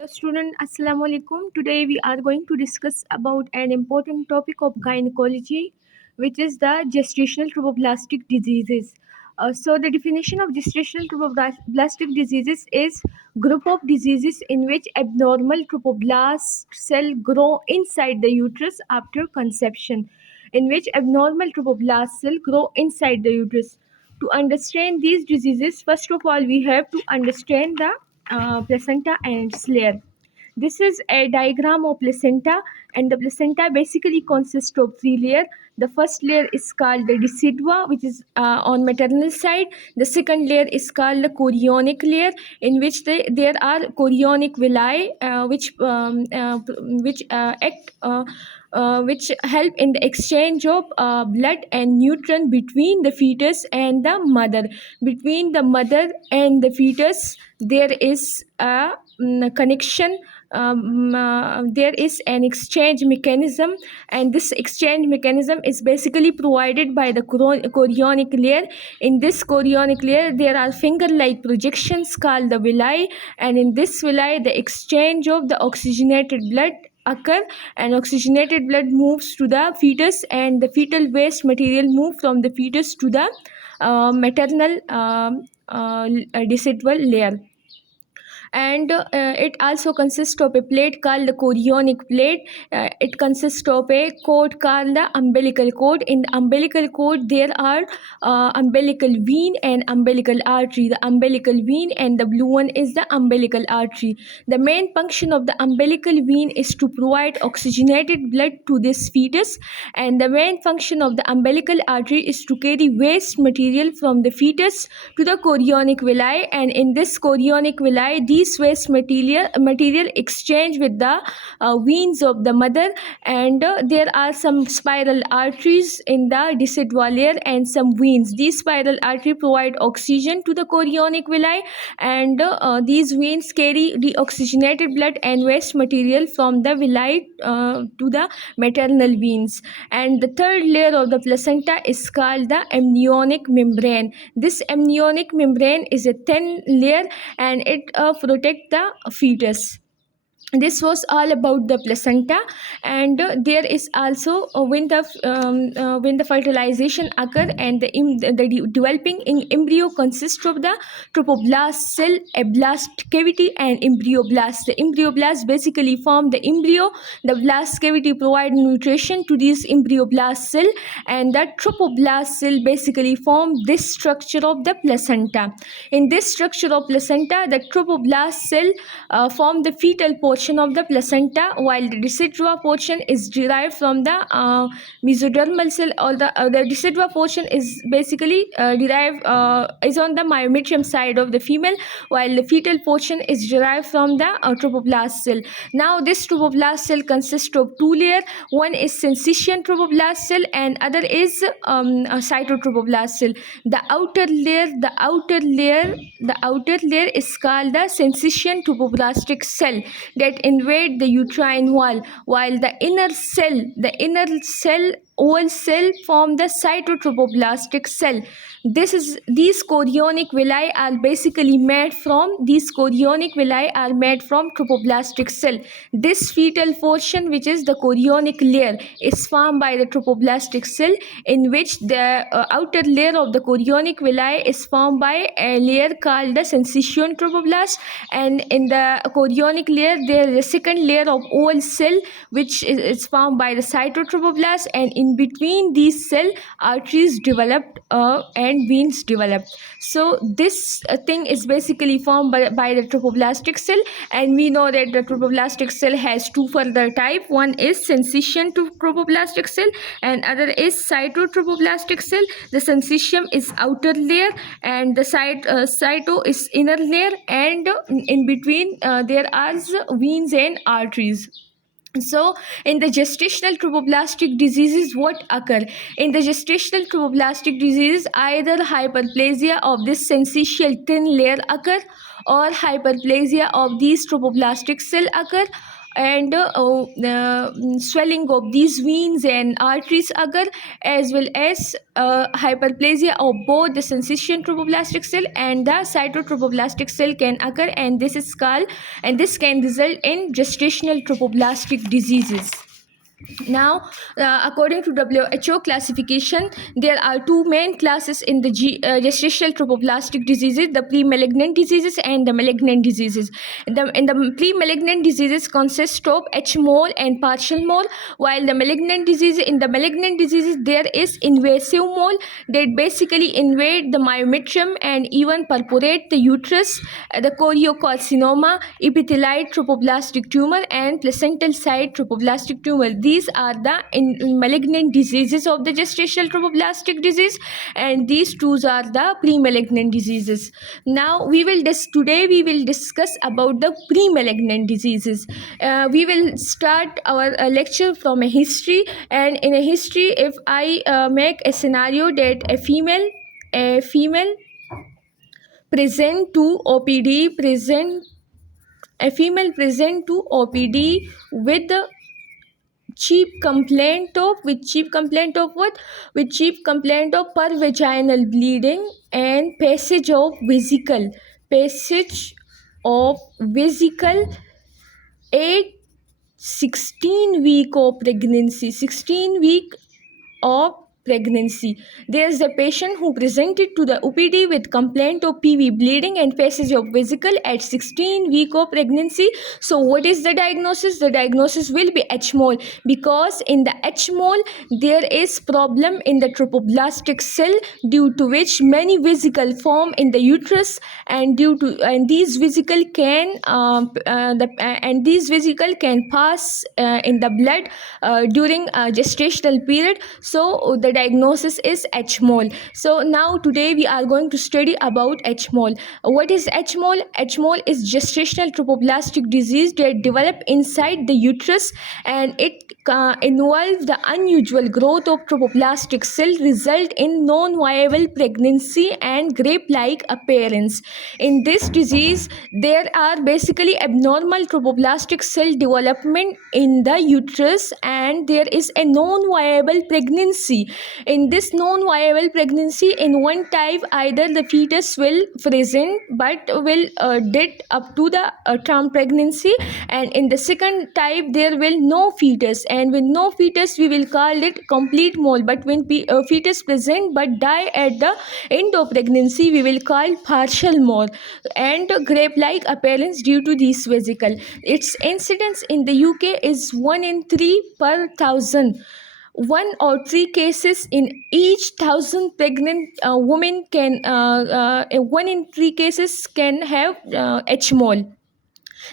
Hello student, Assalamu alaikum. Today we are going to discuss about an important topic of gynecology, which is the gestational trophoblastic diseases. So the definition of gestational trophoblastic diseases is group of diseases in which abnormal trophoblast cell grow inside the uterus after conception. In which abnormal trophoblast cell grow inside the uterus. To understand these diseases, first of all, we have to understand the placenta and its layer. This is a diagram of placenta, and the placenta basically consists of three layers. The first layer is called the decidua, which is on maternal side. The second layer is called the chorionic layer, in which there are chorionic villi, which act. Which help in the exchange of blood and nutrient between the fetus and the mother. Between the mother and the fetus, there is a connection. There is an exchange mechanism, and this exchange mechanism is basically provided by the chorionic layer. In this chorionic layer, there are finger-like projections called the villi, and in this villi, the exchange of the oxygenated blood occur, and oxygenated blood moves to the fetus, and the fetal waste material move from the fetus to the maternal decidual layer. And it also consists of a plate called the chorionic plate. It consists of a cord called the umbilical cord. In the umbilical cord, there are umbilical vein and umbilical artery. The umbilical vein and the blue one is the umbilical artery. The main function of the umbilical vein is to provide oxygenated blood to this fetus, and the main function of the umbilical artery is to carry waste material from the fetus to the chorionic villi. And in this chorionic villi, these waste material exchange with the veins of the mother, and there are some spiral arteries in the decidual layer and some veins. These spiral arteries provide oxygen to the chorionic villi, and these veins carry deoxygenated blood and waste material from the villi to the maternal veins. And the third layer of the placenta is called the amniotic membrane. This amniotic membrane is a thin layer, and it protects the fetus. This was all about the placenta. And there is also when the fertilization occur, and the developing in embryo consists of the trophoblast cell, a blast cavity, and embryoblast. The embryoblast basically form the embryo. The blast cavity provide nutrition to this embryoblast cell, and the trophoblast cell basically form this structure of the placenta. In this structure of placenta, the trophoblast cell form the fetal portion of the placenta, while the decidua portion is derived from the mesodermal cell, or the decidua portion is basically derived is on the myometrium side of the female, while the fetal portion is derived from the trophoblast cell. Now this trophoblast cell consists of two layers. One is syncytial trophoblast cell, and other is a cytotrophoblast cell. The outer layer is called the syncytial trophoblastic cell that invade the uterine wall, while the inner cell wall cell form the cytotrophoblastic cell. These chorionic villi are basically made from trophoblastic cell. This fetal portion, which is the chorionic layer, is formed by the trophoblastic cell, in which the outer layer of the chorionic villi is formed by a layer called the syncytial trophoblast, and in the chorionic layer there is a second layer of oval cell, which is formed by the cytotrophoblast, and in between these cell, arteries developed and veins developed. So this thing is basically formed by the trophoblastic cell, and we know that the trophoblastic cell has two further type. One is syncytial trophoblastic cell, and other is cytotrophoblastic cell. The syncytium is outer layer, and the cyto is inner layer, and in between there are veins and arteries. So in the gestational trophoblastic diseases, what occur? In the gestational trophoblastic diseases, either hyperplasia of this syncytial thin layer occur, or hyperplasia of these trophoblastic cell occur, and swelling of these veins and arteries occur, as well as hyperplasia of both the syncytial trophoblastic cell and the cytotrophoblastic cell can occur, and this can result in gestational trophoblastic diseases. Now, according to WHO classification, there are two main classes in the gestational trophoblastic diseases: the pre-malignant diseases and the malignant diseases. In the pre-malignant diseases consist of H mole and partial mole, while the malignant diseases there is invasive mole that basically invade the myometrium and even perforate the uterus, the choriocarcinoma, epithelioid trophoblastic tumor, and placental side trophoblastic tumor. These are the malignant diseases of the gestational trophoblastic disease, and these two are the pre-malignant diseases. Now today we will discuss about the pre-malignant diseases. We will start our lecture from a history, and in a history, if I make a scenario that a female present to OPD with chief complaint of what? With chief complaint of pervaginal bleeding and passage of vesicle at 16 week of pregnancy. There is a patient who presented to the OPD with complaint of PV bleeding and passage of vesicle at 16 week of pregnancy. So what is the diagnosis? The diagnosis will be H mole, because in the H mole there is problem in the trophoblastic cell, due to which many vesicle form in the uterus, and these vesicle can pass in the blood during gestational period. So the diagnosis is H mole. So now today we are going to study about H mole. What is H mole? H mole is gestational trophoblastic disease that develop inside the uterus, and it involves the unusual growth of trophoblastic cell, result in non-viable pregnancy and grape-like appearance. In this disease, there are basically abnormal trophoblastic cell development in the uterus, and there is a non-viable pregnancy. In this non-viable pregnancy, in one type, either the fetus will present but will dead up to the term pregnancy, and in the second type there will no fetus, and with no fetus we will call it complete mole. But when fetus present but die at the end of pregnancy, we will call partial mole and grape-like appearance due to this vesicle. Its incidence in the UK is 1 in 3 per thousand. 1 or 3 cases in each 1,000 pregnant women can 1 in 3 cases can have H mole.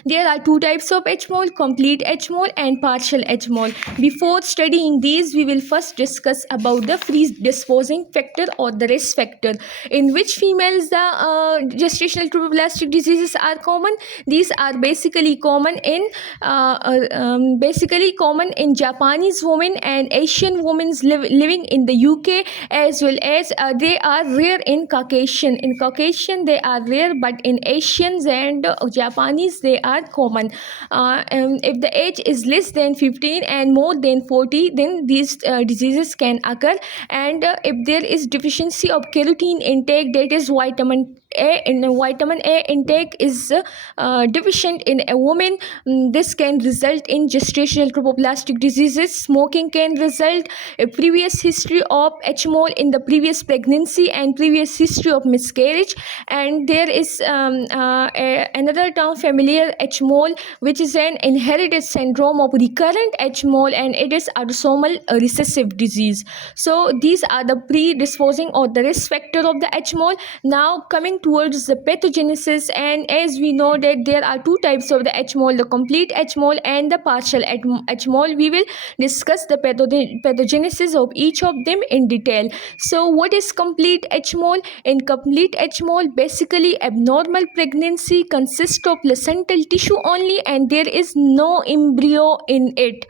There are two types of H mole: complete H mole and partial H mole. Before studying these, we will first discuss about the predisposing factor or the risk factor. In which females the gestational trophoblastic diseases are common? These are basically common in Japanese women and Asian women living in the UK, as well as they are rare in Caucasian. In Caucasian they are rare, but in Asians and Japanese they are common. If the age is less than 15 and more than 40, then these diseases can occur. And if there is deficiency of carotene intake, that is vitamin A intake is deficient in a woman, this can result in gestational trophoblastic diseases. Smoking can result. A previous history of H mole in the previous pregnancy and previous history of miscarriage. And there is another term familiar, H mole, which is an inherited syndrome of recurrent H mole, and it is autosomal recessive disease. So these are the predisposing or the risk factor of the H mole. Now coming towards the pathogenesis, and as we know that there are two types of the H mole, the complete H mole and the partial H mole. We will discuss the pathogenesis of each of them in detail. So what is complete H mole? In complete H mole, basically abnormal pregnancy consists of placental placental tissue only, and there is no embryo in it.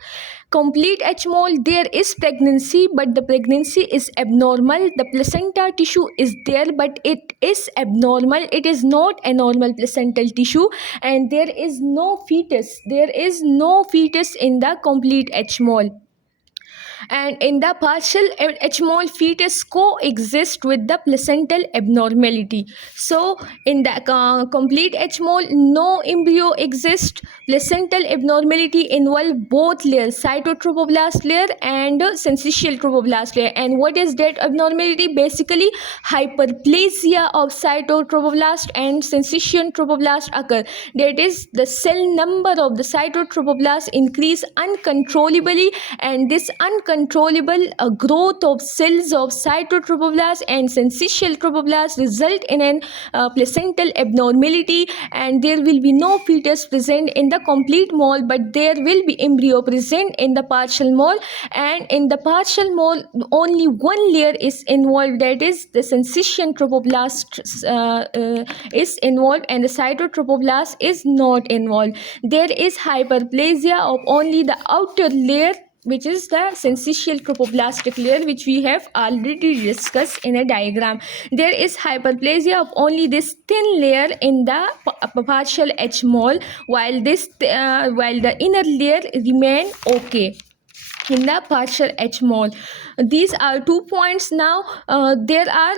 Complete H mole, there is pregnancy, but the pregnancy is abnormal. The placenta tissue is there, but it is abnormal. It is not a normal placental tissue, and there is no fetus. There is no fetus in the complete H mole. And in the partial H mole, fetus coexist with the placental abnormality. So in the complete H mole, no embryo exists. Placental abnormality involve both layers, cytotrophoblast layer and syncytial trophoblast layer. And what is that abnormality? Basically, hyperplasia of cytotrophoblast and syncytial trophoblast occur. That is, the cell number of the cytotrophoblast increase uncontrollably, and this uncontrollable growth of cells of cytotrophoblast and syncytial trophoblast result in an placental abnormality, and there will be no fetus present in the complete mole, but there will be embryo present in the partial mole. And in the partial mole, only one layer is involved, that is the syncytial trophoblast is involved, and the cytotrophoblast is not involved. There is hyperplasia of only the outer layer, which is the syncytial trophoblastic layer, which we have already discussed in a diagram. There is hyperplasia of only this thin layer in the partial H mole, while the inner layer remain okay in the partial H mole. These are 2 points. Now there are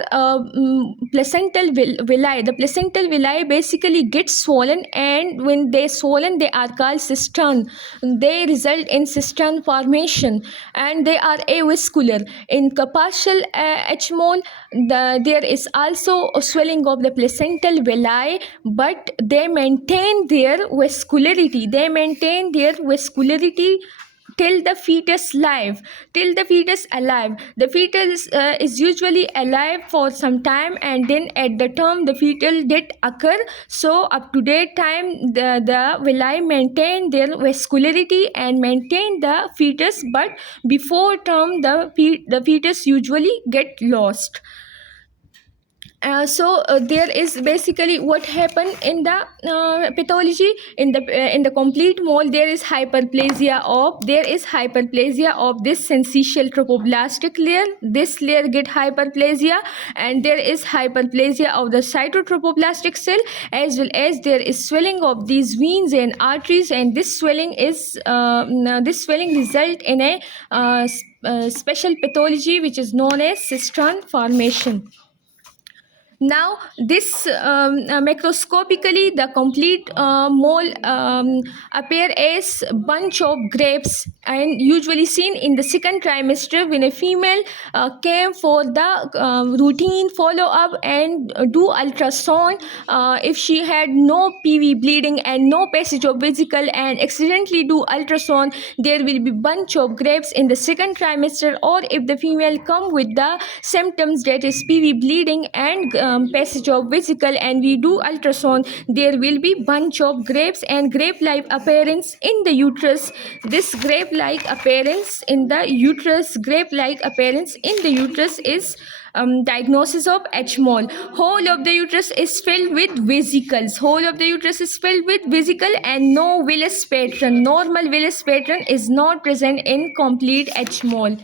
placental villi. The placental villi basically get swollen, and when they swollen, they are called cistern. They result in cistern formation, and they are avascular. In partial H mole, there is also a swelling of the placental villi, but they maintain their vascularity. Till the fetus alive. The fetus is usually alive for some time, and then at the term the fetal death occur. So up to that time, the villi maintain their vascularity and maintain the fetus, but before term the fetus usually get lost. There is basically what happened in the pathology. In the complete mole, there is hyperplasia of this syncytial trophoblastic layer. This layer get hyperplasia, and there is hyperplasia of the cytotrophoblastic cell, as well as there is swelling of these veins and arteries, and this swelling result in a special pathology which is known as cistern formation. Now, this macroscopically, the complete mole appear as bunch of grapes, and usually seen in the second trimester when a female came for the routine follow-up and do ultrasound. If she had no PV bleeding and no passage of vesicle and accidentally do ultrasound, there will be bunch of grapes in the second trimester. Or if the female come with the symptoms, that is PV bleeding and passage of vesicle, and we do ultrasound, there will be bunch of grapes and grape-like appearance in the uterus. This grape-like appearance in the uterus is diagnosis of H mole. Whole of the uterus is filled with vesicles. And no villus pattern. Normal villus pattern is not present in complete H mole.